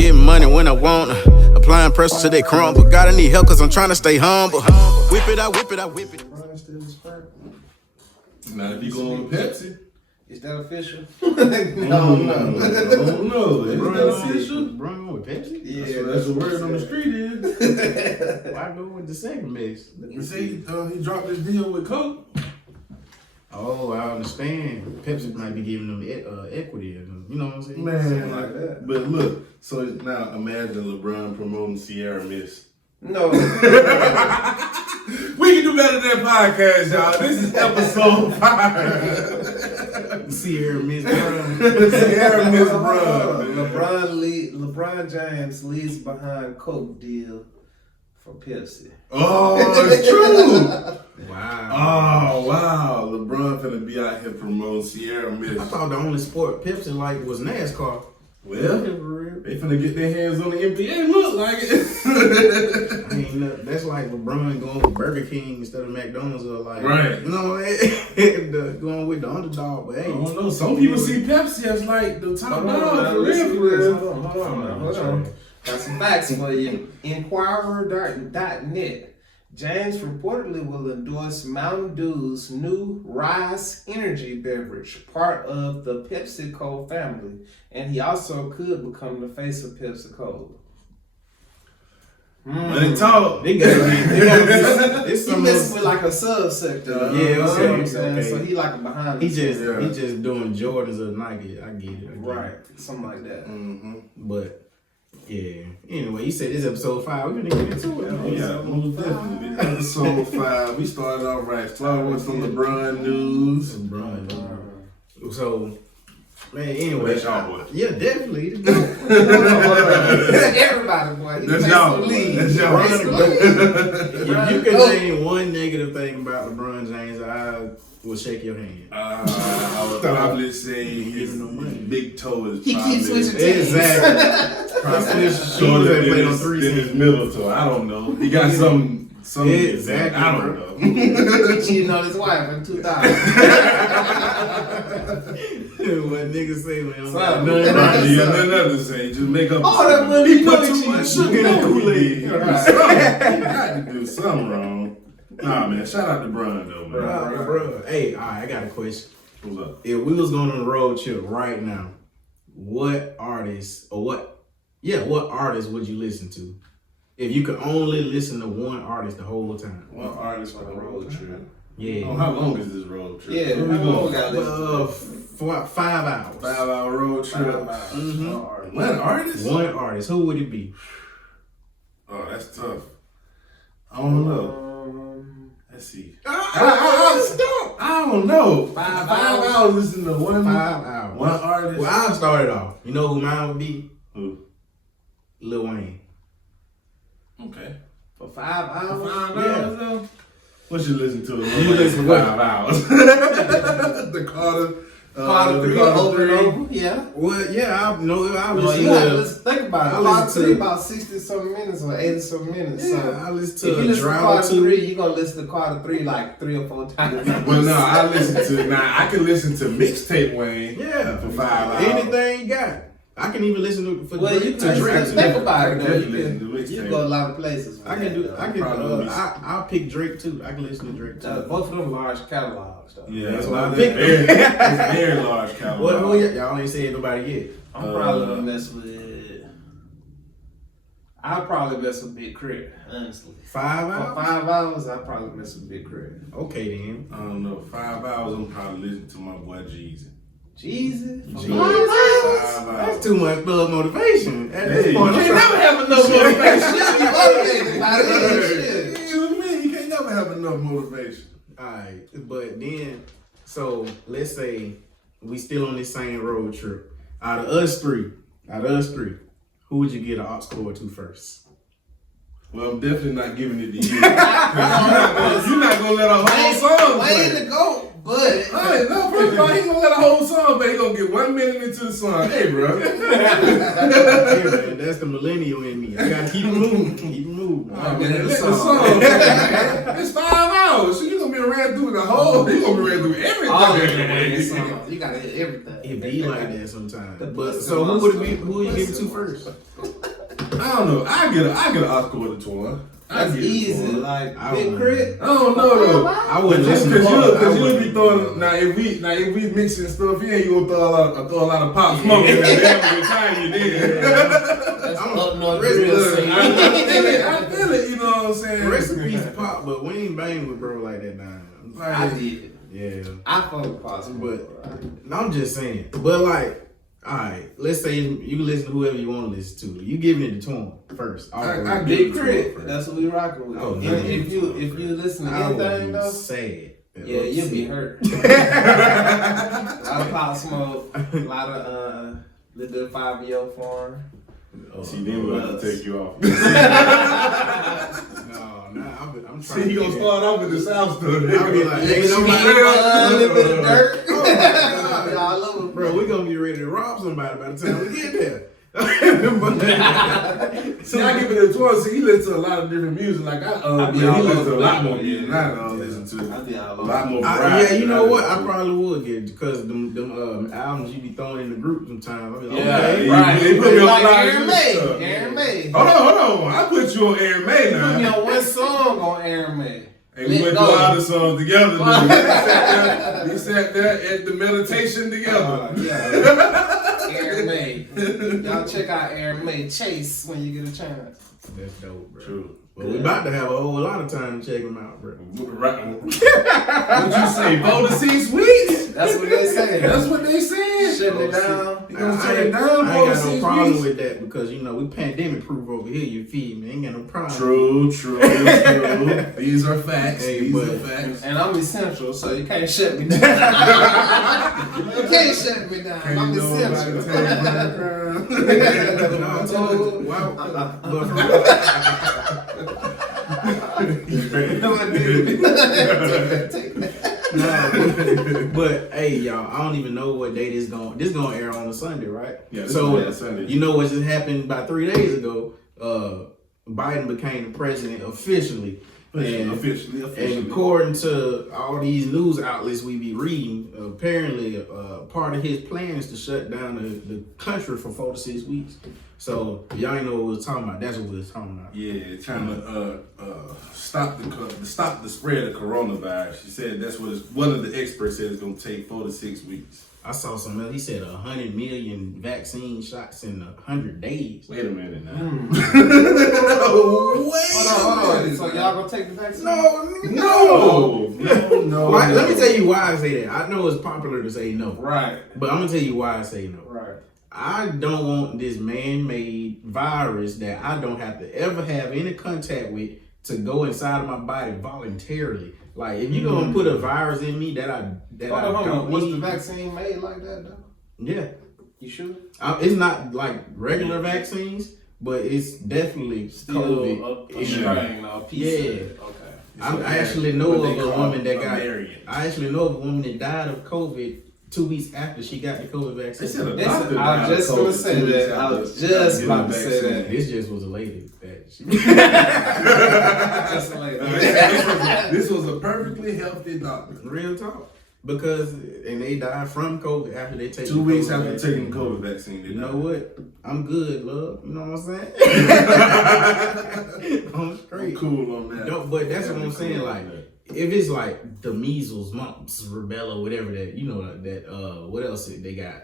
Getting money when I want applying pressure till they crumble. Gotta need help cause I'm trying to stay humble. Whip it, I whip it, I whip it. Now if you go on Pepsi. Is that official? No. Is that official? Bro, with Pepsi? Yeah, That's the word on the street is. Why go with the second base? You see, he dropped this deal with Coke. Oh, I understand. Pepsi might be giving them equity. You know what I'm saying? Man, like that. But look, so now imagine LeBron promoting Sierra Mist. No. We can do better than that podcast, y'all. This is episode 5. Sierra Mist Brown. Sierra Mist Brown. LeBron James leaves behind Coke deal for Pepsi. Oh, it's true. Wow. Oh, wow. LeBron finna be out here promoting Sierra Mist. I thought the only sport Pepsi liked was NASCAR. Well, they finna get their hands on the NBA. Look like it. I mean, that's like LeBron going with Burger King instead of McDonald's or like, Right. You know, going with the underdog. But hey, I don't know. Some people see Pepsi as like the top dog for real. Hold on. Got some facts for you. Inquirer.net. James reportedly will endorse Mountain Dew's new Rise energy beverage, part of the PepsiCo family, and he also could become the face of PepsiCo. Money talk. they gotta be. It's He some messing with like a subsector. Yeah, You know what I'm okay, saying? okay. So he like a behind. He the just scenes. he just doing Jordans or Nike. I get it. Right, something like that. Mm-hmm. But yeah. Anyway, you said this episode 5. We're gonna get into it. Yeah, most definitely. Episode 5. We started off right. Started with some LeBron news. So, man, anyway. That's y'all boy. Yeah, definitely. Everybody, boy. He That's makes y'all. the lead. That's y'all. If you can name one negative thing about LeBron James, I will shake your hand. I would probably say his big toe is He probably keeps switching teams. Exactly. probably His shorter shoes ain't than played on his, 3 than his seasons. middle toe. I don't know. He got some Exactly, I don't bro. know. He cheating on his wife in 2000. What niggas say when I'm Son, nothing Right, you right. got nothing to say. Just make up. All that money He put money too much cheating. sugar in the Kool-Aid. He Right. got to do something wrong. Nah, man. Shout out to Brian though, man. Bro. Hey, all right, I got a question. What's up? If we was going on a road trip right now, what artist would you listen to? If you could only listen to one artist the whole time. One artist for the road trip. Yeah. Oh, how long is this road trip? Yeah, Where we how long going? we got left? For 5 hours. 5-hour road trip. Mhm. One artist? One artist. Who would it be? Oh, that's tough. I don't know. Let's see. I don't know. 5 hours listening to one 5 hours. one artist. Well, I'll start it off. You know who mine would be? Who? Lil Wayne. Okay. For 5 hours? 5 Yeah. hours though? What you listen to? You listen for to 5 hours. The Carter. Carter 3 Carter over and 3. over? Yeah. Well, yeah, I Well, listen you have to to. listen, think about it. I Carter listen 3 to- about 60-something minutes or 80-something minutes. Yeah, So I listen if to you a listen to drought Carter too. 3, you're going to listen to Carter 3 like 3 or 4 times. Well, no, I can listen to mixtape Wayne. Yeah, For 5 hours. Anything you got. I can even listen to Well, you to Drake. think about it, though. Definitely listen to You mixtape. go a lot of places. I can do. I can. Probably. I'll pick Drake too. I can listen to Drake too. Both of them large catalogs, though. Yeah, That's that's why I why picked it's very large catalog. What? Y'all ain't said nobody yet. I'm probably gonna mess with. I'll probably mess with Big Crit, honestly. 5 For hours. 5 hours, I'll probably mess with Big Crit. Okay then. I don't know. 5 hours, I'm probably listening to my boy Jeezy. Jesus. Jesus. 5 hours? 5 hours. That's too much blood motivation. At Hey, this point, you I'm can't trying- never have enough motivation. You motivated by this shit. What you mean? You can't never have enough motivation. Alright, but then, so let's say we still on this same road trip. Out of us three, who would you get an aux cord to first? Well, I'm definitely not giving it to you. 'Cause you're not gonna let a whole song Wayne play. the GOAT, but. Hey, no, first of all, he ain't gonna let a whole song play. He gonna get 1 minute into the song. Hey, bro. Hey, man, that's the millennial in me. I gotta keep it moving. Keep it moving. Oh, man, let the song play. It's 5 hours. So you gonna be ran through the whole. You gonna be ran through everything. All of the Wayne songs. You gotta hit everything. It be like that sometimes. The But bus so and who would it be? monster. Who would you give it to first? I don't know. I get an Oscar with the twin. That's easy. Like I Big don't- Crit. I don't know though. I wouldn't listen to Because Paul. you'll be throwing now if we mixing stuff in, you gonna throw a lot of pop smoke in there. Every time you did. That's up north real Look, scene. I feel it, you know what I'm saying? Recipes Pop, but we ain't bang with bro like that now. I did. Yeah. I fuck with possible, But no, I'm just saying. But like, alright, let's say you can listen to whoever you want to listen to. You giving it to him first. I Big give it to Crit. him first. That's what we rocking with. Oh, And yeah. if you listen to I would anything be though, sad. yeah, you'll be hurt. A lot of Pop Smoke, a lot of little 5-year form. See, then we'll have to take you off. I'm trying. See, he gonna start off with the South story. I'll be like, hey, Speed, a little bit of dirt. Oh, Y'all love it, bro, we gonna be ready to rob somebody by the time we get there. See, I give it a 12. See, he listens to a lot of different music. Like I be he all listens to a over lot the more place. music than I listen to. I think I A love lot it. more. Yeah, variety you than know what? I listen to. probably would get it because them albums you be throwing in the group sometimes. I be like, Yeah, okay. right. He put me on Like a lot of Aaron good May. stuff. Aaron May. Hold on. I put you on Aaron May Put me now. on one song on Aaron May. And we went through all the songs together. Dude. We sat there at the meditation together. Yeah. Aaron May. Y'all check out Aaron May. Chase when you get a chance. That's dope, bro. True. But we about to have a whole lot of time to check them out, bro. Right. What'd you say? Vote to C-Suite? That's what they say. That's what they said. Shutting it down. You gonna shut I it ain't down, got vote no to C-Suite? problem with that because, you know, we pandemic proof over here, you feed me. Ain't got no problem. True. These are facts. Hey, These but- are facts. And I'm essential, so you can't shut me down. You can't shut me down. I'm essential. No, I told you. Wow. But for real. No, but hey, y'all, I don't even know what date is going. This gonna air on a Sunday, right? Yeah, this so gonna air on Sunday. you know what just happened about 3 days ago? Biden became the president officially. And Officially. according to all these news outlets we be reading, apparently part of his plan is to shut down the country for 4 to 6 weeks. So y'all ain't know what we're talking about. That's what we're talking about. Yeah, trying to stop the spread of coronavirus. She said that's what one of the experts said it's gonna take 4 to 6 weeks. I saw something else. He said 100 million vaccine shots in 100 days. Wait a minute now. Hold on. So y'all gonna take the vaccine? No. Why, let me tell you why I say that. I know it's popular to say no, Right. but I'm gonna tell you why I say no. Right. I don't want this man-made virus that I don't have to ever have any contact with to go inside of my body voluntarily. Like if you gonna put a virus in me that I Hold on. don't Was need, the vaccine made like that though? yeah, You sure? it's not like regular vaccines, but it's definitely COVID. a strain or a piece of it. Okay. I actually know What of they a call woman that a got. variant. I actually know of a woman that died of COVID 2 weeks after she got the COVID vaccine. They said a Listen, doctor I died was just of gonna COVID say 2 weeks that. I after was just getting about the to say vaccine. that. This just was a lady that she, That's hilarious. This was a perfectly healthy doctor. real talk. Because and they died from COVID after they take 2 weeks after taking the COVID vaccine. You know what? I'm good, love. You know what I'm saying? I'm straight. I'm cool on that. But that's what I'm Cool saying. on Like, that. if it's like the measles, mumps, rubella, whatever that, you know that. What else they got?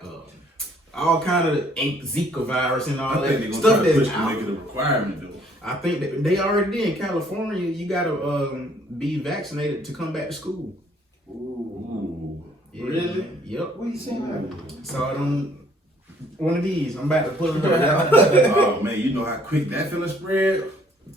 All kind of Zika virus and all I think that they're stuff gonna try to that's push to out. make it a requirement though. I think that they already did in California. You gotta be vaccinated to come back to school. Ooh. Yeah, Really? man. Yep. Where you seen that? Saw it on one of these. I'm about to pull it up. Oh man, you know how quick that finna spread?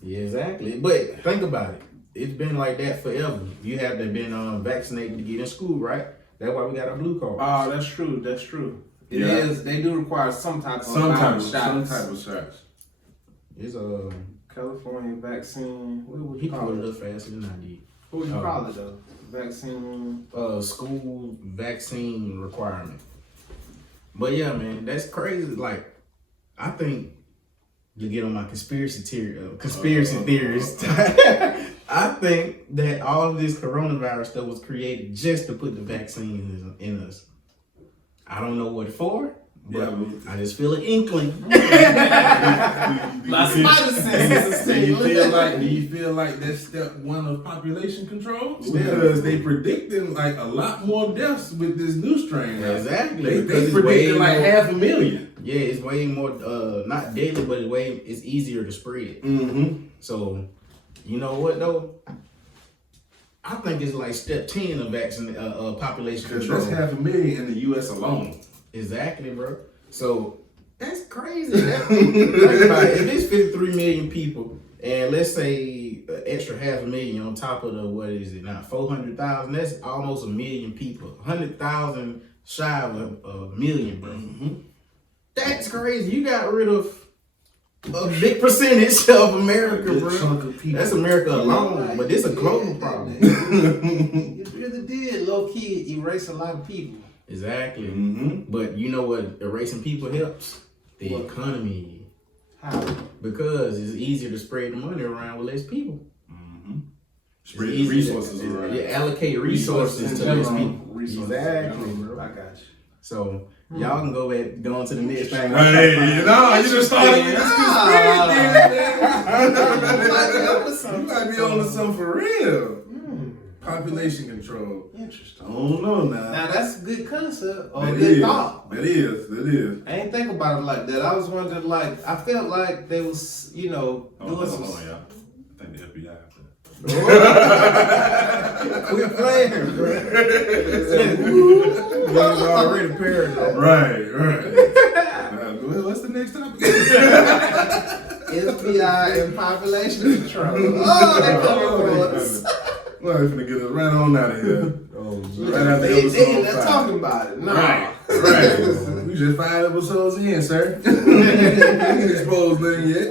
Yeah, exactly. But think about it. It's been like that forever. You have to been vaccinated to get in school, right? That's why we got a blue card. Oh, that's true. That's true. It Yeah. is. They do require some type of Some type shots. of shots. It's California vaccine. What would he you call pulled it it? up faster than I did. What would you call it though? Vaccine. School vaccine requirement. But yeah, man, that's crazy. Like, I think to get on my conspiracy theories, I think that all of this coronavirus stuff was created just to put the vaccine in us. I don't know what for, But I just feel an inkling. My spider senses Do are you tingling. feel like that's step one of population control? Because they predicting like a lot more deaths with this new strain. Exactly. They predicting like 500,000. Yeah, it's way more not deadly, but it's easier to spread. Mm-hmm. So, you know what though? I think it's like step 10 of population Because control. that's 500,000 in the U.S. alone. Exactly, bro. So that's crazy. Think about it. If it's 53 million people, and let's say an extra 500,000 on top of the, what is it now, 400,000, that's almost 1 million people. 100,000 shy of a million, bro. Mm-hmm. That's crazy. You got rid of a big percentage of America, Good bro. chunk of people. That's America alone, but it's a global problem. You really did low key erase a lot of people. Exactly. Mm-hmm. But you know what erasing people helps? The What? economy. How? Because it's easier to spread the money around with less people. Mm-hmm. It's Spread easier resources to, around. Yeah, allocate resources to less people. Resources. Exactly, I bro. got you. So y'all can go on to the next thing. Hey, you just started with this conspiracy. You might be on to something for real. Population control. Interesting. I don't know Now now. that's a good concept or a That good is. thought. That is. I ain't think about it like that. I was wondering, like, I felt like they was, doing some. y'all. I think the FBI. Quit playing, bro. Niggas already paranoid. Right. What's the next topic? FBI and population control. Oh, they coming for us. Well, I'm finna get us right on out of here. Oh, Right after They episode they're 5. talking about it. No. Right. We just 5 episodes in, sir. We ain't exposed nothing yet.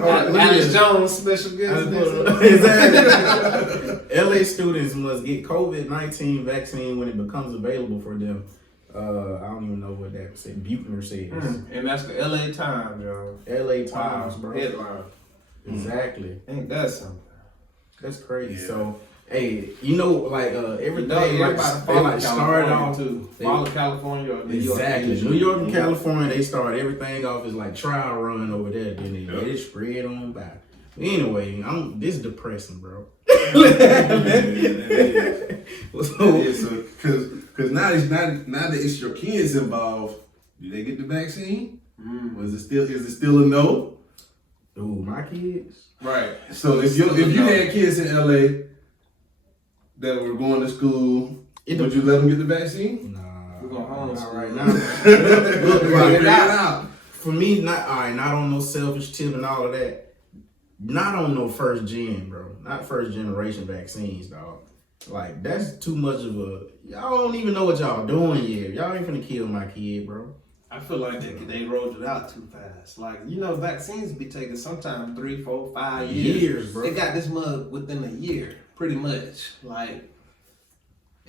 Alex Jones, special guest. Exactly. LA students must get COVID-19 vaccine when it becomes available for them. I don't even know what that said. Buchner says. And that's the LA Times, yo. LA Times, bro. Headline. Exactly. Ain't that something? That's crazy. Yeah. So, hey, everything Everybody they started off too. they- Follow California or New York. Exactly. New York and California, they start everything off as like trial run over there. Then they let it spread on by. Anyway, this is depressing, bro. Because now that it's your kids involved, do they get the vaccine? Is it still a no? Ooh, my kids. Right. So if you had kids in LA that were going to school, would you let them get the vaccine? Nah, We're gonna homeschool. not right now. Look, Figure it out. out. For me, not on no selfish tip and all of that. Not on no first gen, bro. Not first generation vaccines, dog. Like, that's too much of y'all don't even know what y'all doing yet. Y'all ain't finna kill my kid, bro. I feel like they rolled it out too fast. Like, vaccines be taking sometimes 3, 4, 5 years. Bro. They got this mug within a year, pretty much. Like,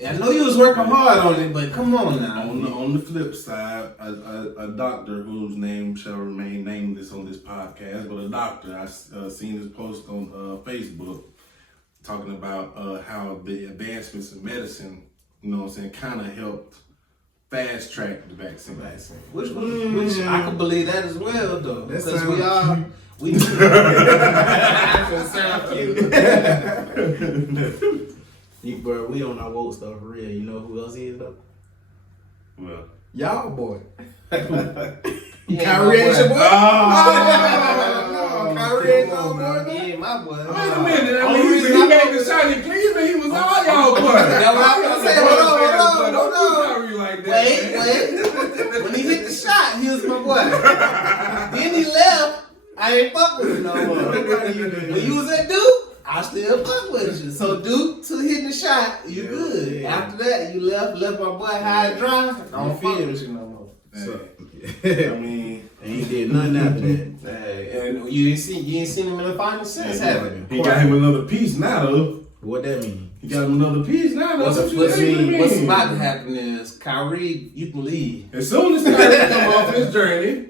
I know you was working hard on it, but come on now. On the flip side, a doctor whose name shall remain nameless on this podcast, but a doctor, I seen his post on Facebook talking about how the advancements in medicine, kind of helped fast track the vaccine. Which I can believe that as well, though. That Because sound we sound cute. Bro, we on our woke stuff for real. You know who else is though? Well, Y'all boy. Yeah, Kyrie ain't your boy. Oh, Kyrie ain't your boy. He ain't my boy. wait a minute. Only He reason I gave the shot in Cleveland. He was all y'all boys. That's what I was gonna say. Hold on. Don't do Kyrie like that. Wait. When he hit the shot, he was my boy. Then he left. I ain't fuck with him no more. When you was at Duke, I still fuck with you. So Duke to hitting the shot, you good. Yeah. After that, you left my boy high and dry. I don't fuck feel with you no more. So, I mean, ain't did nothing after that. Hey, and you ain't seen him in the final since, have you? he got him another piece now, though. What that mean? He got him another piece now, though. What's about to happen is Kyrie, you can leave. As soon as Kyrie come off his journey,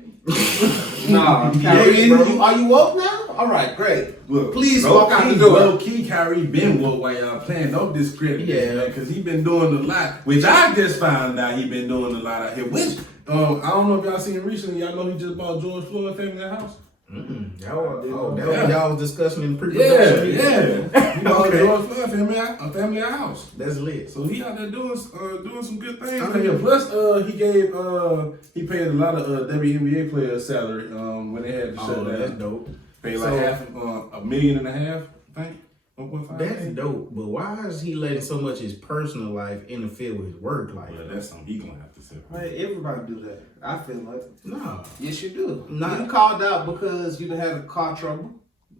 Nah, Kyrie, bro. are you woke now? All right, great. Look, Please low walk out key, the door. Low key, Kyrie been woke while y'all playing. Don't discredit this, man, because he been doing a lot, which I just found out he been doing a lot out here. Which, I don't know if y'all seen recently. Y'all know he just bought George Floyd family a house. That was y'all was discussing in Yeah, pre-production. yeah. He bought Okay. George Floyd family a house. That's lit. So he out there doing some good things out here. Plus, he paid a lot of WNBA players' salary when they had to shut down. That's dope. Paid like $1.5 million, I think. 1.5. That's dope. But why is he letting so much his personal life interfere with his work life? Well, that's something he gonna have to say. Right, everybody do that. I feel like. No, Yes, you do. Nah. You called out because you done had a car trouble.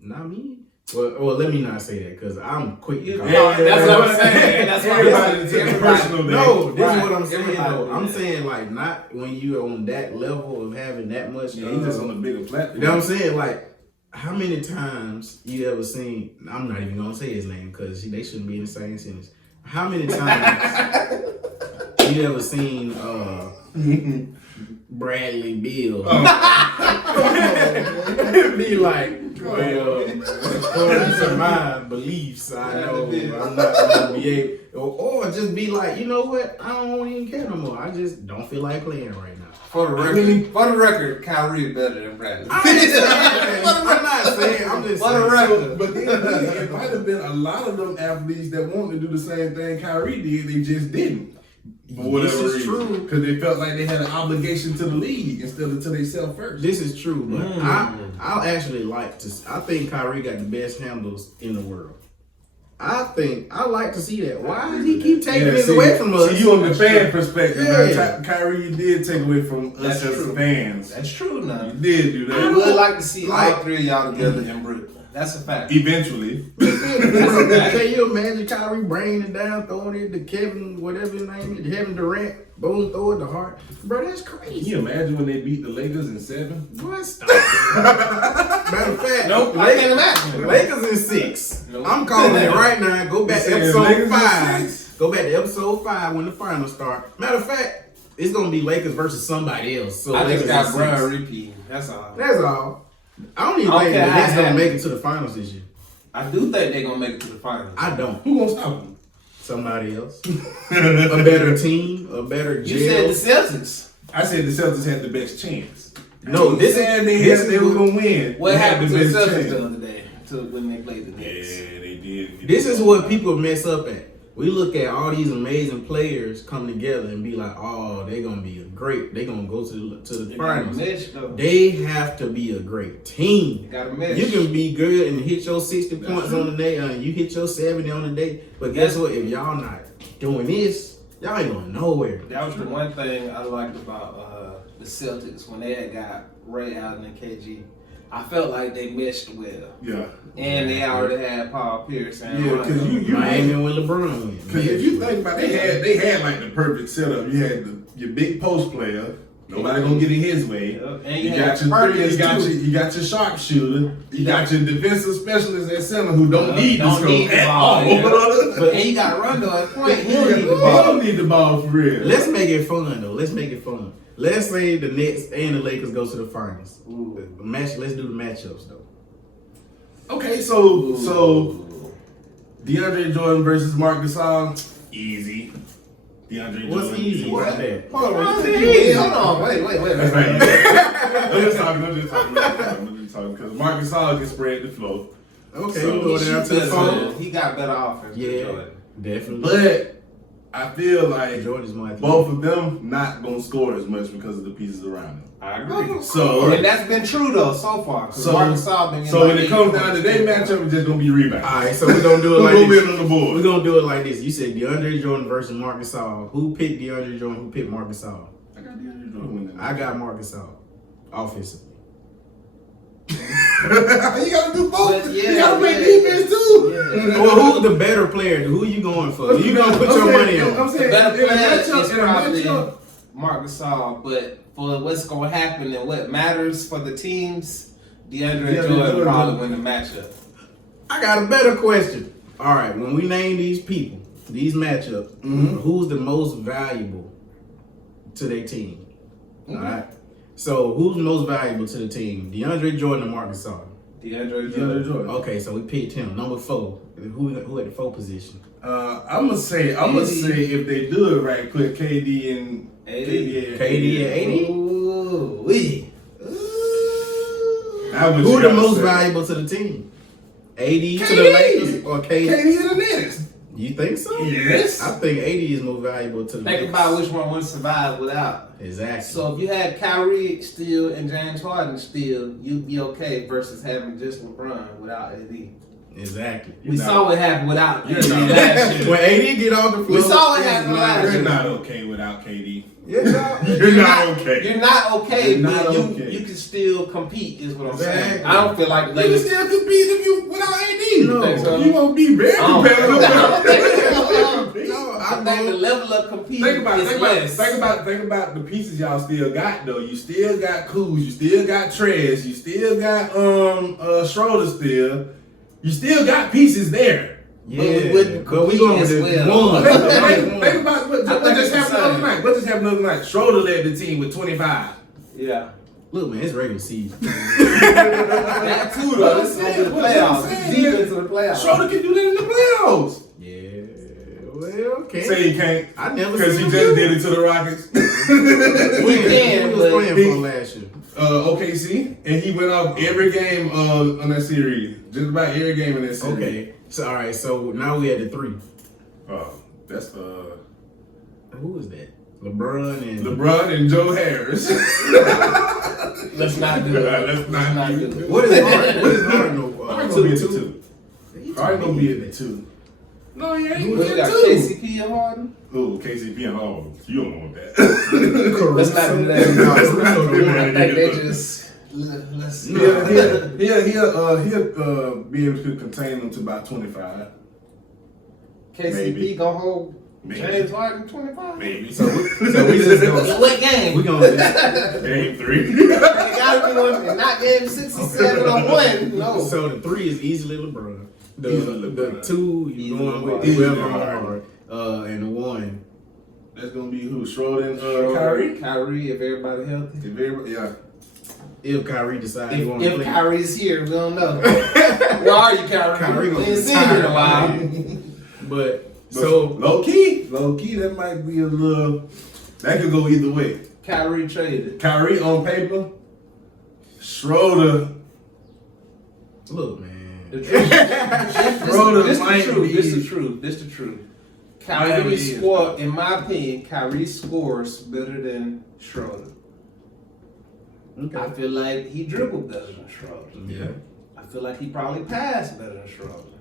not me. Well, let me not say that because I'm quick. To call. That's what I'm saying. That's what Everybody I'm took it saying. personal. No, this Right. is what I'm saying Everybody though. do I'm that. saying like not when you're on that level of having that much. Yeah, he's just on a bigger platform. You know what I'm saying? Like, how many times you ever seen? I'm not even gonna say his name because they shouldn't be in the same sentence. How many times you ever seen Bradley Beal be like, well, according to my beliefs, I know I'm not gonna be able, or just be like, you know what? I don't even care no more. I just don't feel like playing right now. For the record, Kyrie better than Bradley. I'm not saying. I'm just For the saying. record. But then again, it might have been a lot of them athletes that wanted to do the same thing Kyrie did. They just didn't. For whatever This is reason. true. Because they felt like they had an obligation to the league instead of to themselves first. This is true, but I actually like to. I think Kyrie got the best handles in the world. I like to see that. Why does he keep taking it away from us? See, you on the fan perspective. Yeah. Now, Kyrie, you did take away from us as true. fans. That's true now. You did do I that. would like to see all Like- three of y'all together in Brooklyn. That's a fact. Eventually. Can you imagine Kyrie bringing it down, throwing it to Kevin, whatever his name is, Kevin Durant, boom, throw it to Hart? Bro, that's Can crazy. you imagine when they beat the Lakers in 7? What? Stop. Matter of fact, Nope, I can't imagine. Lakers in 6. Nope. I'm calling it right now. Go back to You saying episode Lakers in 5. 6? Go back to episode 5 when the finals start. Matter of fact, it's gonna be Lakers versus somebody else. So I just Lakers got in Brown 6. repeating. That's all. That's all. I don't even think Okay, the Nets I gonna have- make it to the finals this year. I do think they're gonna make it to the finals. I don't. Who gonna stop them? Somebody else, a better team, a better You said jail. the Celtics. I said the Celtics had the best chance. No, this Saying is they this had, is they were gonna win. What They had happened to the best Celtics chance. the other day to when they played the Nets? Yeah, they did. This is what people mess up at. We look at all these amazing players come together and be like, oh, they're gonna be a great. They're gonna go to the They got a finals. mesh though. They have to be a great team. They got a mesh. You can be good and hit your 60 points on the day, and you hit your 70 on the day. But guess what? If y'all not doing this, y'all ain't going nowhere. That was the one thing I liked about the Celtics when they had got Ray Allen and KG. I felt like they meshed well, Yeah. and they already had Paul Pierce. And Yeah, because you Miami when LeBron went. Because if you think about it, they had like the perfect setup. You had your big post player. Nobody gonna get in his way. And You you got had your Perkins, you got your sharpshooter. You got your defensive specialist at center who don't need don't the need scope the at ball, all. yeah. And you got Rondo at point. He don't need the He ball. don't need the ball for real. Let's make it fun though. Let's make it fun. Let's say the Nets and the Lakers go to the finals. Let's do the matchups though. Okay, so DeAndre Jordan versus Marc Gasol, easy. DeAndre What's Jordan. easy about that? Hold on, wait. That's right. I'm just talking. Because Marc Gasol can spread the floor. Okay, So, we go down to the Better, phone. he got better offense. than Yeah, Jordan. definitely. But I feel like Jordan's more athletic. both of them not gonna score as much because of the pieces around them. I agree. So, And that's been true though so far. So- Marcus Gasol been so when it comes down to their matchup, it's just gonna be rebound. All right, so we're gonna do it Who's like gonna this. win on the board? We're gonna do it like this. You said DeAndre Jordan versus Marc Gasol. Who picked DeAndre Jordan? Who picked Marc Gasol? I got DeAndre Jordan winning. I got Marc Gasol. Offensively. You gotta do both. But you gotta play defense too. Well, who's the better player? Who are you going for? Who you gonna put your money on? I'm saying, better in a player matchup, is in a probably matchup, Marcus Gasol, but for what's gonna happen and what matters for the teams, DeAndre DeAndre Jordan Jordan. probably win the matchup. I got a better question. All right, when we name these people, these matchups, who's the most valuable to their team? All right. So who's most valuable to the team? DeAndre Jordan or Marc Gasol? DeAndre Jordan. Okay, so we picked him. Number 4. Who at the 4 position? I'm gonna say if they do it right, put KD and AD. KD and AD? Ooh, wee. Who the most valuable to the team? AD to the Lakers or KD? KD to the Nets. You think so? Yes. I think AD is more valuable to the Think Lakers. about which one would survive without. Exactly. So if you had Kyrie still and James Harden still, you'd be okay versus having just LeBron without AD. Exactly. We saw what happened without You're AD not- last year. When AD get off the floor, We saw what happened last You're year. not okay without KD. Yeah, You're not okay. You're not okay, You're not but okay. you can still compete. Is what I'm saying. Exactly. I don't feel like the You can Lakers. still compete if you without AD. No. Think so? You won't be very competitive. No, I think the level of competing Think about is less. think about the pieces y'all still got though. You still got Kuz, you still got Trez, you still got Schroeder still. You still got pieces there. But we wouldn't but we compete going as with well. one. Think about what I think just it's happened the the other same. night. What just happened the other night? Schroeder led the team with 25. Yeah. Look, man, it's regular season. That too though. This is into the What I'm playoffs. saying, It's deep yeah. into the playoffs. Schroeder can do that in the playoffs. Yeah, well, okay. Say he can't. I never Because seen he him just do did it to the Rockets. We can, Who was but playing for last year? OKC, and he went off every game on that series. Just about every game in that series. Okay, so all right, so now we at the 3. That's Who was that? LeBron and LeBron and Joe Harris. let's not do it. Let's not do it. What is Harden? What is Harden? Harden gonna be at the 2. Harden gonna be at the 2. No, he ain't. What He you at got? 2. KCP and Harden? Ooh, KCP and Harden. You don't want that. Let's not do that. No, it's not the one. I think they just let's. He'll be able to contain them to about 25. KCP Maybe. gonna hold Maybe. James Harden 25. Maybe. So we just gonna What game? we gonna Game 3. They gotta be one, and not game 67 or 1. No. So the 3 is easily LeBron. Easily The LeBron. 2 you Easily going with LeBron. whoever Easily hard. And the 1. That's gonna be who? Schroeder and Kyrie? Kyrie, if everybody healthy. If everybody, yeah. If Kyrie decides he want to If play. Kyrie's here, we don't know. Where are you, Kyrie? Kyrie We gonna ain't seen you in a while. But So so low key, that might be a little. That could go either way. Kyrie traded. Kyrie on paper, Schroeder. look, The man. truth. Schroeder This the might truth. be- This the truth. This the truth. Miami Kyrie is. score, in my opinion, Kyrie scores better than Schroeder. Okay. I feel like he dribbled better than Schroeder. Yeah. I feel like he probably passed better than Schroeder.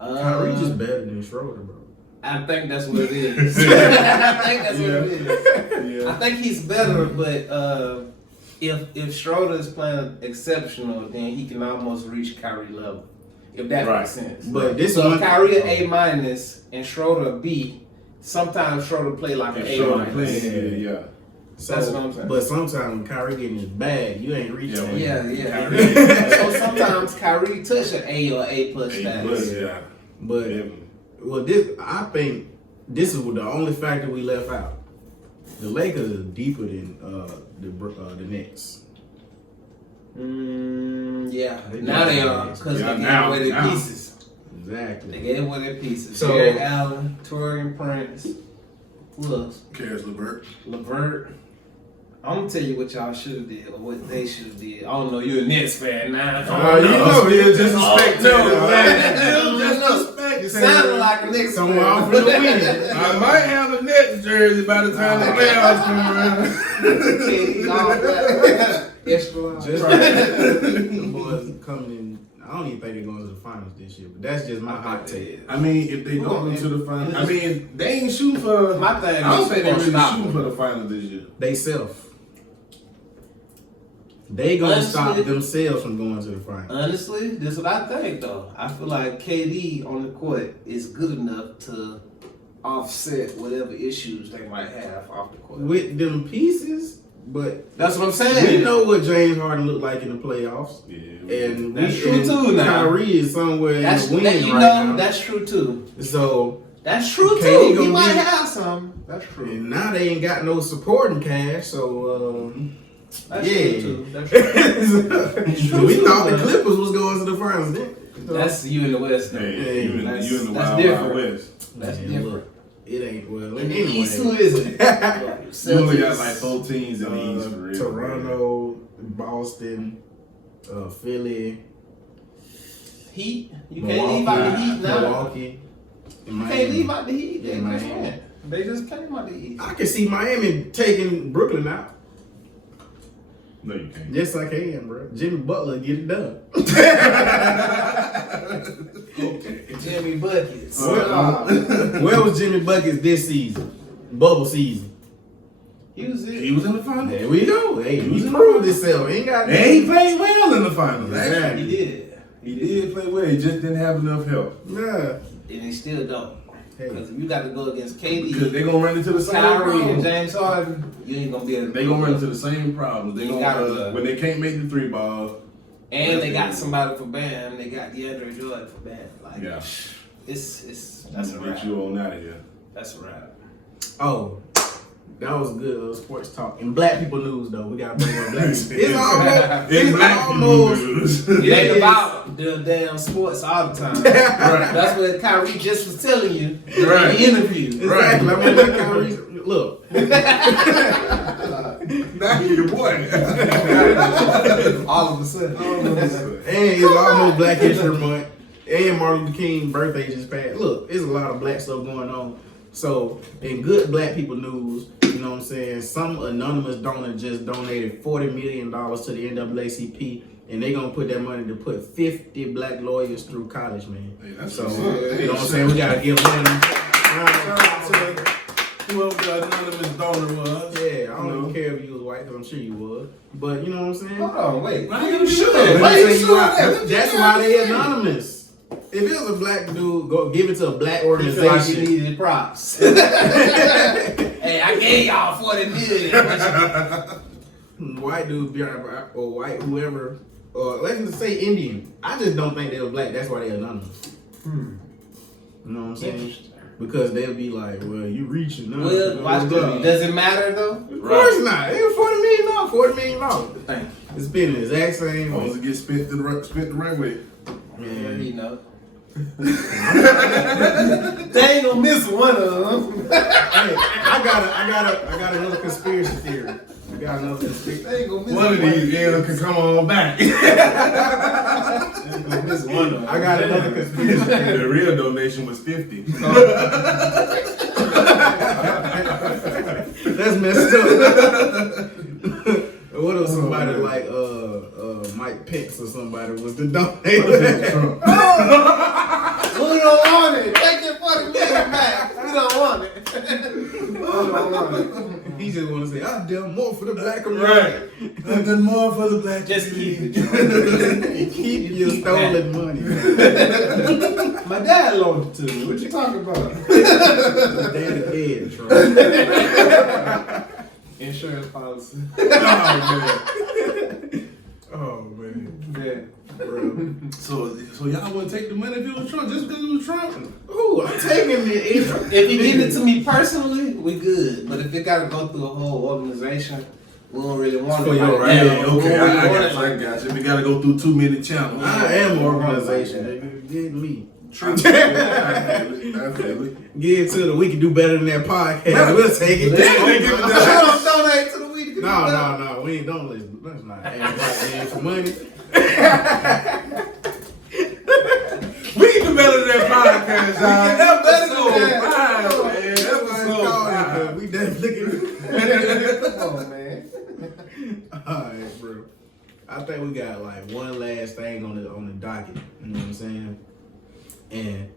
Kyrie just better than Schroeder, bro. I think that's what it is. I think that's what it is. I Yeah. think he's better, but if Schroeder is playing exceptional, then he can almost reach Kyrie level. If that Right. makes sense. But this So one, if Kyrie an A minus and Schroeder a B, sometimes Schroeder play like an And A Schroeder minus. playing, yeah. so, That's what I'm saying. But sometimes when Kyrie getting his bag, you ain't reaching. Yeah, Yeah. Kyrie. So sometimes Kyrie touch an A or A plus A+, status. yeah. But Definitely. well, I think this is the only factor we left out. The Lakers are deeper than the Nets. Yeah. They Now they do. are because Yeah, they gave now- away their now. pieces. They Exactly. gave away their pieces. So- Jared Allen, Torian Prince, who else? Karis LeVert. LeVert. I'm gonna tell you what y'all should have did or what they should have did. I don't know. You're a Nets fan now. You know, still just respect no, to it, man. Still No. just respect. You sounded like a Knicks Someone fan. off in the wind. I might have a Nets jersey by the time the playoffs come around. KD, all that. Extra large. Just the boys coming in. I don't even think they're going to the finals this year, but that's just my hot take. I mean, if they don't go to the finals, I mean, they ain't shooting for. My thing I don't is think they're really stop shooting them. for the finals this year. They self. They gonna Honestly- stop themselves from going to the finals. Honestly, this is what I think though. I feel like KD on the court is good enough to offset whatever issues they might have off the court. With them pieces, but That's what I'm saying. we know what James Harden looked like in the playoffs. Yeah. And That's we, true and too now. Kyrie is somewhere That's in the that, wind you right know. now. That's true too. So That's true KD too. He gonna might be- have some. That's true. and now they ain't got no supporting cash. So That's Yeah. true too. That's true. We thought the Clippers was going to the finals then. That's you in the West. Though. Hey, you in That's- the that's Wild different. West. That's Man, different. look, it ain't well. In the Anyway, East, who is it? You only got like 4 teams in the East for real. Toronto, Boston, Philly, Heat. You can't leave out the Heat now. Milwaukee. And You Miami. can't leave out the Heat. They Yeah, just Miami. went. They just came out the East. I can see Miami taking Brooklyn out. No, you can't. Yes, I can, bro. Jimmy Butler get it done. Jimmy Buckets. Where was Jimmy Buckets this season? Bubble season. He was He it. was in the finals. There we go. Hey, he proved himself. Ain't got And he played well in the finals. Actually, Exactly. He did. he did play well. He just didn't have enough help Yeah. And he still don't. Hey. Because if you got to go against because KD, they gonna run into the same Kyrie, and problems. James Harden, you ain't gonna be able to. They gonna run into the same problems. They You gonna gotta- when they can't make the 3 ball. And they got somebody for Bam. They got DeAndre Jordan for Bam. Like, Yeah, it's that's that's a get wrap. you on out of here. That's a wrap. Oh, that was good sports talk. In black people news, though, we got to bring up black people. It's almost. It's almost. It ain't is. about the damn sports all the time. Right. That's what Kyrie just was telling you in Right. the interview. Exactly. I mean, like Kyrie, look. Now you your boy. All of a sudden. And it's almost Black History Month. And Martin Luther King birthday just passed. Look, there's a lot of black stuff going on. So, in good black people news, you know what I'm saying? Some anonymous donor just donated $40 million to the NAACP, and they gonna put that money to put 50 black lawyers through college, man. Hey, that's So, what's up. you know what I'm saying? We gotta give them. Shout out to whoever the anonymous donor was. Yeah, I don't even care if you was white, because I'm sure you was. But, you know what I'm saying? Hold on, wait. Why you sure? Let me Why tell you you sure? why. That's why they anonymous. If it was a black dude, go give it to a black You feel like you organization. needed props. Hey, I gave y'all 40 million. White dude or white whoever, or let's just say Indian. I just don't think they were black. That's why they anonymous. You know what I'm saying? Because they'll be like, well, you reaching now. Well, watch this. Does it matter though? Of course not. It was $40 million. $40 million. Thank you. It's been the exact same I way. was to get spent the right way. Yeah, he Man. know. They ain't gonna miss one of them. Hey, I got another conspiracy theory. I got another conspiracy. They ain't gonna miss One of these L's can come on back. They ain't gonna miss one of them. I got another conspiracy theory. The real donation was 50. That's messed up. What if somebody like Mike Pence or somebody was the donator? We don't want it. Take that 40 million back. We don't want it. We don't want it. He just want to say, I've done more for the black community. I've done more for the black Just keep it. Keep your stolen money. My dad loaned it to me. What you talking about? Daddy dead, Troy. Insurance policy. Oh, man. Yeah. Bro. So y'all wouldn't take the money if it was Trump just because it was Trump? Ooh, I'm taking it. If he give it to me personally, we good. But if it gotta go through a whole organization, we don't really want For it. your like right. that. Yeah, We okay, don't really I want got it you, like I got you. We gotta go through too many channels. I am an organization, nigga. Get me. I feel it. Get it to the We Can Do Better Than That podcast. We'll take it. Don't donate to the weed. No. We ain't don't listen. Let's not ask for money. We can do better than that podcast, y'all. That's better than Episode that. 5, man. That's why it's Episode called 5. it. We definitely Come on, man. Alright, bro. I think we got like one last thing on the docket. You know what I'm saying? And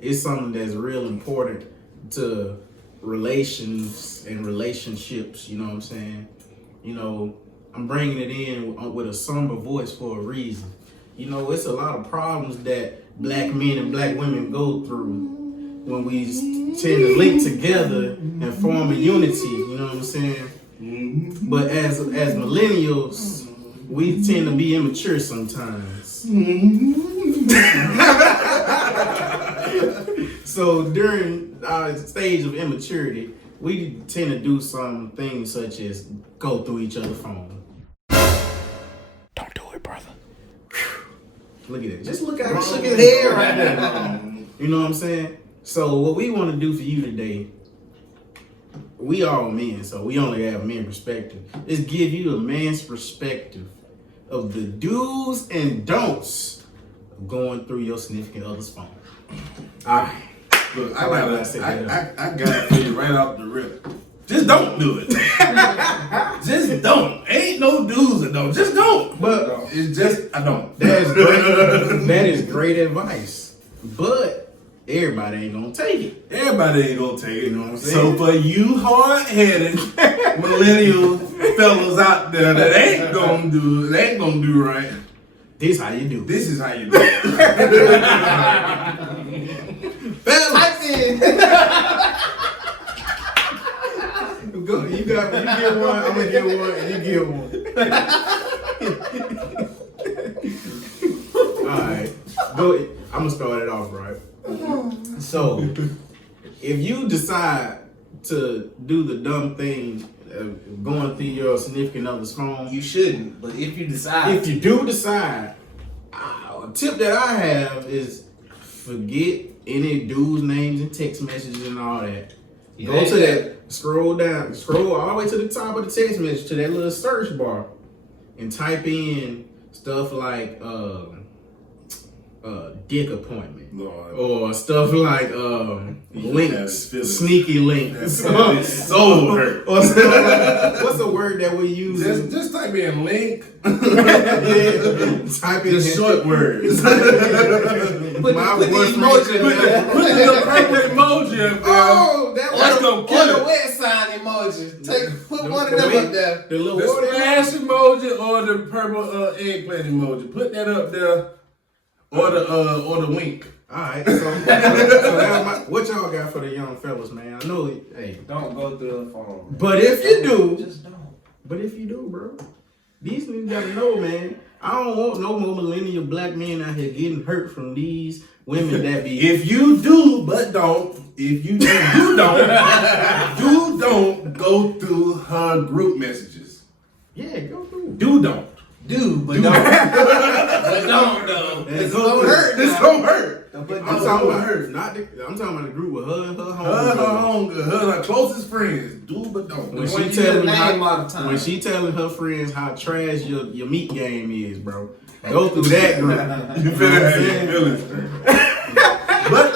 it's something that's real important to relations and relationships. You know what I'm saying? You know, I'm bringing it in with a somber voice for a reason. You know, it's a lot of problems that black men and black women go through when we tend to link together and form a unity. You know what I'm saying? But as millennials, we tend to be immature sometimes. So during our stage of immaturity, we tend to do some things such as go through each other's phone. brother. Look at it. Just look how he shook his head right there. You know what I'm saying? So what we want to do for you today, we all men, so we only have men perspective, is give you a man's perspective of the do's and don'ts of going through your significant other's phone. All right. Look, I got it for you right off the rip. Just don't do it. Just don't. Ain't no do's and don'ts. Just don't. But it's just I don't. That is great. That is great advice. But everybody ain't gonna take it. Everybody ain't gonna take it. You know what I'm saying? So for you hard-headed millennial fellas out there that ain't gonna do right. This how you do. This is how you do it. Type in. Go, you get one, I'm gonna get one, and you get one. Alright. Go, I'm gonna start it off, right? So if you decide to do the dumb thing of going through your significant other's phone, You shouldn't, but if you decide, if you do decide, a tip that I have is forget any dudes' names and text messages and all that. Go to that, scroll down, scroll all the way to the top of the text message to that little search bar and type in stuff like dick appointment. Lord. Or stuff like links, sneaky links. So hurt. Or stuff like, what's a word that we use? Just type in link. Type in Just short words. put the emoji up there. Put the purple emoji up there. Oh, that Or was the wet sign emoji. Put one of them up there. the little The water. splash emoji or the purple eggplant emoji. Put that up there. Or the wink. Alright, so that's what y'all got for the young fellas, man? I know, hey. Don't go through the phone. Man. But if you do, Just don't. bro, these niggas gotta know, man. I don't want no more millennial black men out here getting hurt from these women that be. If you do, but don't. If you do, you don't. You don't go through her group messages. Yeah, go through. Don't. Do, but don't. But don't, though. This don't hurt. This don't hurt. But I'm talking about her, I'm talking about the group with her and her Her closest friends. Do, but don't. When When she you telling name all the time. when she telling her friends how trash your meat game is, bro. Go through that group. You feel that? But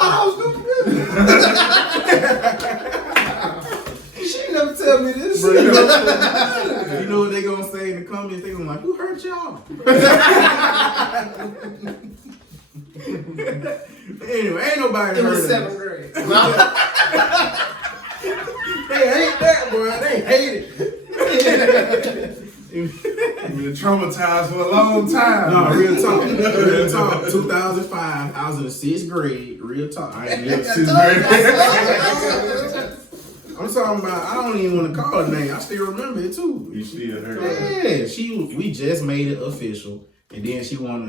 She never tell me this. Bro, you know what they gonna say in the comments? They gonna like, who hurt y'all? Anyway, ain't nobody It was hurt 7th us. grade. They hate that, bro. They hate it. been traumatized for a long time. No, real talk. Real talk. 2005, I was in the 6th grade. Real talk. I ain't never I'm talking about, I don't even want to call her name. I still remember it too. You still hurt. Yeah, we just made it official. And then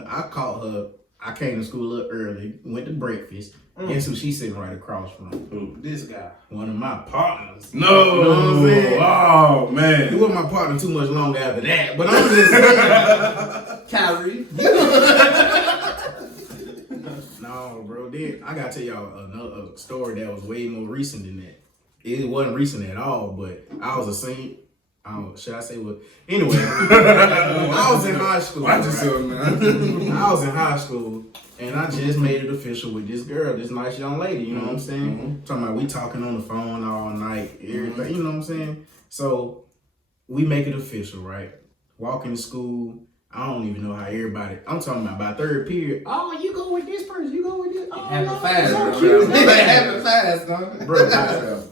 I called her. I came to school a little early, went to breakfast. Guess who she's sitting right across from? Who? This guy. One of my partners. No. You know what I'm saying? Oh, man. He wasn't my partner too much longer after that. But I'm just saying. Kyrie. No, bro. Then I gotta tell y'all another story that was way more recent than that. It wasn't recent at all, but I was a senior. Should I say what? Anyway, I was in high school. Watch yourself, man. I was in high school, and I just made it official with this girl, this nice young lady. You know what I'm saying? Talking about we talking on the phone all night, everything. You know what I'm saying? So we make it official, right? Walking to school. I don't even know how everybody. I'm talking about by 3rd period. Oh, you go with this person. You go with this. Oh, Having no, fast, so bro. cute. Having fast, dog. Bro, by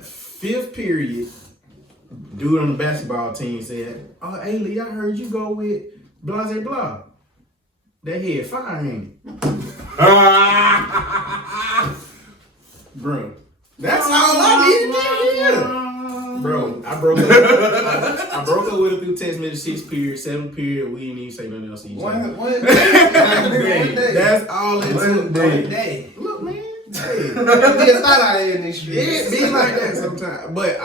5th period, dude on the basketball team said, "Oh, Ailey, I heard you go with blah, blah, blah. That head fire ain't it?" Bro, that's all I needed to hear. Bro, I broke up. I broke up with her through text message 6th period, 7th period. We didn't even say nothing else to each other. One day. That's all it took. One day. Look, man. Hey. It's hot out here in these streets. It be like that sometimes, but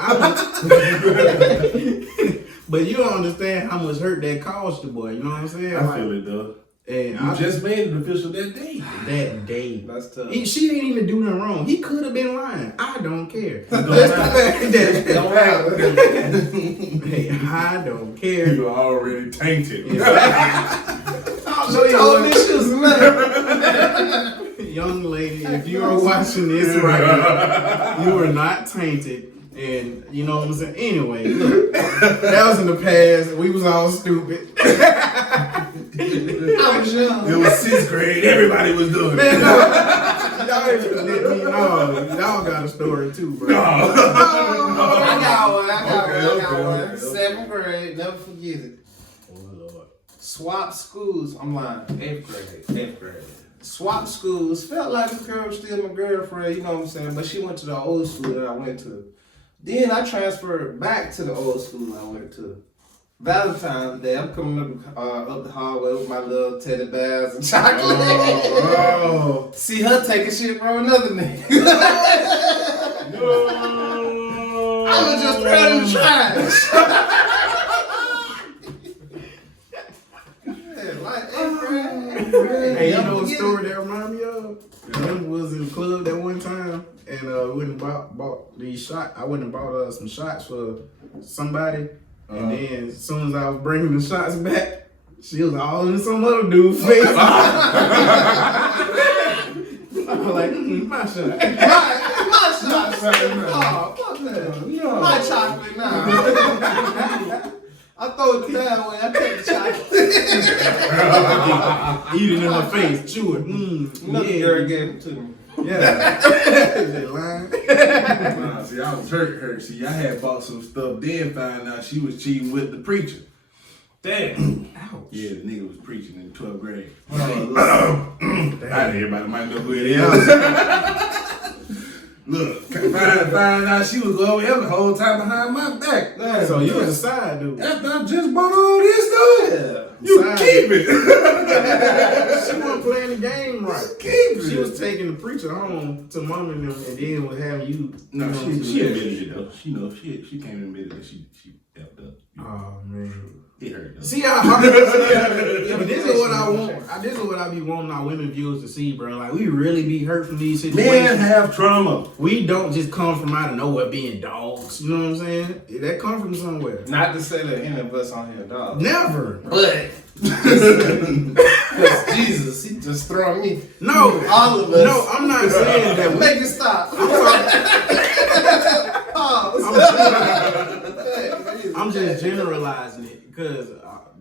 But you don't understand how much hurt that caused the boy. You know what I'm saying? I feel it though. And You just made it official that day. that day. That's tough. She didn't even do nothing wrong. He could have been lying. I don't care. Don't matter. Hey, I don't care. You are already tainted. I'll show She told me you, she was mad. young lady, if you are watching this right now, you are not tainted. And you know what I'm saying? Anyway, look, that was in the past. We was all stupid. I was young. It was 6th grade. Everybody was doing Man, it. no, y'all ain't gonna let me know. Y'all got a story too, bro. I got one. Okay. 7th grade. Never forget it. Oh, Lord. Swap schools. I'm lying. 8th grade. Swap schools. Felt like the girl was still my girlfriend, you know what I'm saying? But she went to the old school that I went to. Then I transferred back to the old school I went to. Valentine's Day, I'm coming up the hallway with my little teddy bears and chocolate. Oh, See her taking shit from another nigga. I was just throwing the trash. Yeah, like 8th grade. hey, you know a story that remind me of? I was in the club that one time, and went and bought these shots. I went and bought some shots for somebody, and then as soon as I was bringing the shots back, she was all in some other dude's face. I was like, my shot. My chocolate. Oh, fuck that. My chocolate now. I throw it the bad way. I take the chocolate. Eat it in her face, chew it. Another girl gave it to me. Yeah. Is that lying? Nah, see, I was hurt. See, I had bought some stuff, then found out she was cheating with the preacher. Damn. Ouch. Yeah, the nigga was preaching in 12th grade. Damn. Everybody might know who it is. Look, find out she was over here the whole time behind my back. So you was a side dude. After I just bought all this stuff, you Side keep it. She wasn't playing the game right. Keep it. She was taking the preacher home to mom and them, and then was having you. No, you know, she admitted it though. She came and admitted that she effed up. Oh man. It hurt though. See how hard. But this is what I want. This is what I be wanting our women viewers to see, bro. Like we really be hurt from these situations. Men have trauma. We don't just come from out of nowhere being dogs. You know what I'm saying? That come from somewhere. Not to say that any of us on here, dog. Never. But because Jesus, he just throwing me. No. All of us. No, I'm not saying that. Make it stop. I'm just generalizing it because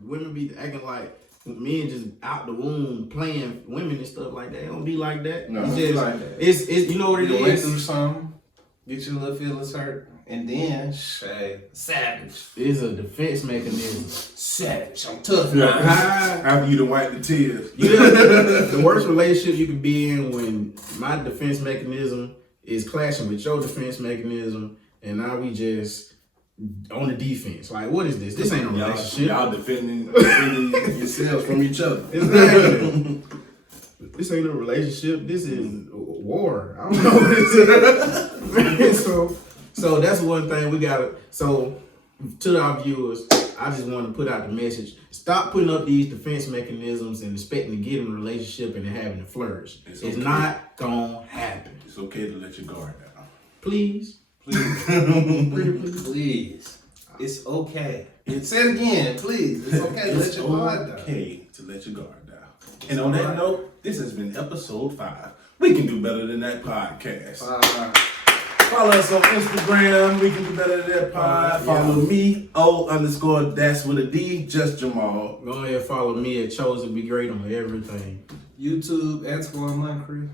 women be acting like men just out the womb playing women and stuff like that. It don't be like that. No, it's it's just, like that. It's you know what it You went through is. something, get your little feelings hurt, and then savage. It's a defense mechanism. Savage. I'm tough Yeah. now. After you done wipe the tears. The worst relationship you can be in when my defense mechanism is clashing with your defense mechanism, and now we just on the defense. Like, what is this? This ain't a relationship. Y'all defending yourselves from each other. Exactly. This ain't a relationship. This is war. I don't know what this is. So that's one thing we gotta. So to our viewers, I just want to put out the message: stop putting up these defense mechanisms and expecting to get in a relationship and having to flourish. It's okay. not gonna happen. It's okay to let your guard down. Please. Please. It's okay. Say it again, please. It's okay to let It's your guard down. okay to let your guard down. And on that note, this has been episode 5. We can do better than that podcast. Follow us on Instagram. We can do better than that pod. Follow me, O_that's with a D, just Jamal. Go ahead and follow me at Chosen Be Great on everything. YouTube, _Moncrief.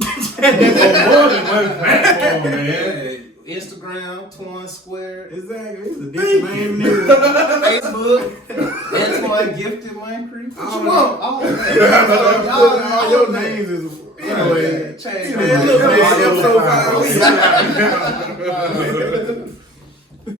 More than one platform, man. Hey, Instagram, Twin Square. Exactly. It's a different name there. Facebook, Antoine Gifted Moncrief. What you Oh, want? All of that. All your names is anyway. Change Man, look, man, episode 5.